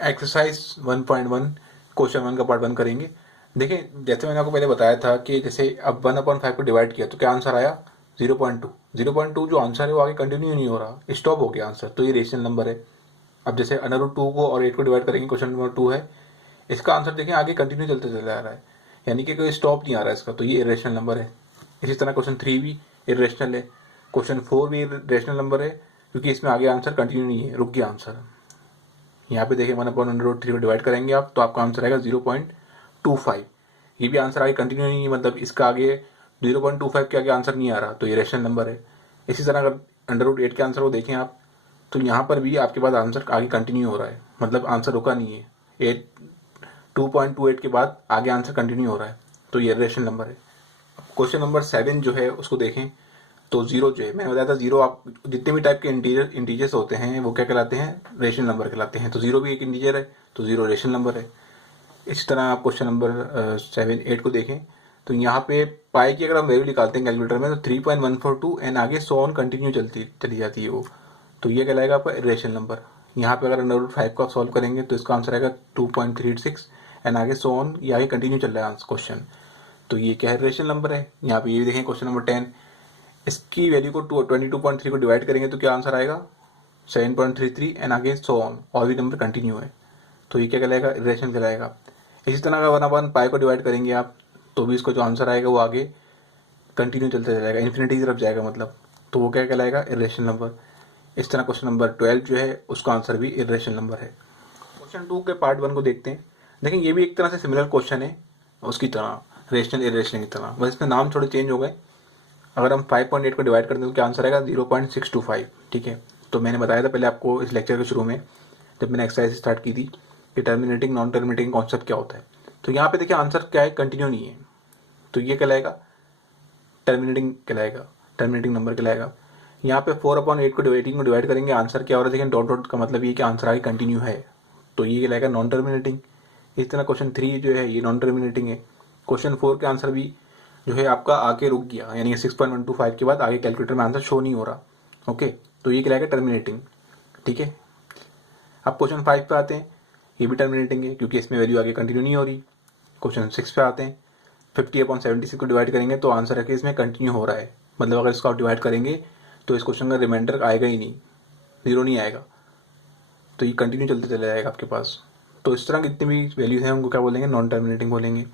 Exercise 1.1 question 1 का part 1 करेंगे। देखिए, जैसे मैंने आपको पहले बताया था कि जैसे अब 1/5 को डिवाइड किया तो क्या आंसर आया 0.2। 0.2 जो आंसर है वो आगे कंटिन्यू नहीं हो रहा, स्टॉप हो गया आंसर, तो ये रेशनल नंबर है। अब जैसे √2 को और 8 को डिवाइड करेंगे, क्वेश्चन नंबर 2 है, इसका आंसर देखें आगे कंटिन्यू चलते चला आ रहा है, यानी कि कोई स्टॉप नहीं आ रहा है इसका, तो ये इरेशनल नंबर है। इसी तरह क्वेश्चन 3 भी इरेशनल है, क्वेश्चन 4 भी इरेशनल नंबर है, क्योंकि इसमें आगे आंसर कंटिन्यू नहीं है, रुक गया आंसर। यहाँ पे देखिए 1/√3 को डिवाइड करेंगे आप तो आपका आंसर आएगा 0.25। ये भी आंसर आगे कंटिन्यू नहीं है, मतलब इसका आगे 0.25 के आगे आंसर नहीं आ रहा, तो ये रेशनल नंबर है। इसी तरह अगर √8 के आंसर को देखें आप, तो यहाँ पर भी आपके पास आंसर आगे कंटिन्यू हो रहा है, मतलब आंसर रुका नहीं है, 2.28 के बाद आगे आंसर कंटिन्यू हो रहा है, तो ये रेशनल नंबर है। क्वेश्चन नंबर 7 जो है उसको देखें तो जीरो जो है, मैंने बताया था जीरो, आप जितने भी टाइप के इंटीजर्स होते हैं वो क्या कहलाते हैं, रेशनल नंबर कहलाते हैं, तो जीरो भी एक इंटीजर है, तो जीरो रेशनल नंबर है। इसी तरह आप क्वेश्चन नंबर 7-8 को देखें तो यहाँ पे पाई की अगर हम वैल्यू निकालते हैं कैलकुलेटर में तो 3.142 एंड आगे सो ऑन कंटिन्यू चली जाती है वो, तो ये कहलाएगा आपका रेशनल नंबर। यहाँ पे अगर √5 का सॉल्व करेंगे तो इसका आंसर आएगा 2.36 एंड आगे सो ऑन, ये आगे कंटिन्यू चल रहा है क्वेश्चन, तो ये क्या है, रेशनल नंबर है। यहाँ पे ये देखें क्वेश्चन नंबर 10, इसकी वैल्यू को 22.3 को डिवाइड करेंगे तो क्या आंसर आएगा 7.33 एंड आगे सो ऑन, और भी नंबर कंटिन्यू है, तो ये क्या कहलाएगा, इरेशनल कहलाएगा। इसी तरह अगर 1/π को डिवाइड करेंगे आप तो भी इसको जो आंसर आएगा वो आगे कंटिन्यू चलता जाएगा, इन्फिनिटी की तरफ जाएगा मतलब, तो वो क्या कहलाएगा, इरेशनल नंबर। इस तरह क्वेश्चन नंबर 12 जो है उसका आंसर भी इरेशनल नंबर है। क्वेश्चन 2 के पार्ट 1 को देखते हैं। देखिए ये भी एक तरह से सिमिलर क्वेश्चन है उसकी तरह, रेशनल इरेशनल की तरह, बस इसमें नाम थोड़े चेंज हो गए। अगर हम 5.8 को डिवाइड करते हैं तो क्या आंसर आएगा 0.625। ठीक है, तो मैंने बताया था पहले आपको इस लेक्चर के शुरू में जब मैंने एक्सरसाइज स्टार्ट की थी कि टर्मिनेटिंग नॉन टर्मिनेटिंग कॉन्सेप्ट क्या होता है। तो यहाँ पे देखिए आंसर क्या है, कंटिन्यू नहीं है, तो ये कहलाएगा टर्मिनेटिंग, कहलाएगा टर्मिनेटिंग नंबर कहलाएगा। यहाँ पे 4/8 को 18 को डिवाइड करेंगे, आंसर क्या हो रहा है देखिए, डॉट डॉट का मतलब ये कि आंसर आगे कंटिन्यू है, तो ये कहलाएगा नॉन टर्मिनेटिंग। इस तरह क्वेश्चन 3 जो है ये नॉन टर्मिनेटिंग है। क्वेश्चन 4 के आंसर भी जो है आपका आगे रुक गया, यानी 6.125 के बाद आगे कैलकुलेटर में आंसर शो नहीं हो रहा। ओके, तो ये कहलाएगा टर्मिनेटिंग। ठीक है, अब क्वेश्चन 5 पे आते हैं, ये भी टर्मिनेटिंग है क्योंकि इसमें वैल्यू आगे कंटिन्यू नहीं हो रही। क्वेश्चन 6 पे आते हैं, 50/76 को डिवाइड करेंगे तो आंसर है कि इसमें कंटिन्यू हो रहा है, मतलब अगर इसको आप डिवाइड करेंगे तो इस क्वेश्चन का रिमाइंडर आएगा ही नहीं, जीरो नहीं आएगा, तो ये कंटिन्यू चलते चले जाएगा आपके पास। तो इस तरह की जितनी भी वैल्यूज हैं उनको क्या बोलेंगे, नॉन टर्मिनेटिंग बोलेंगे।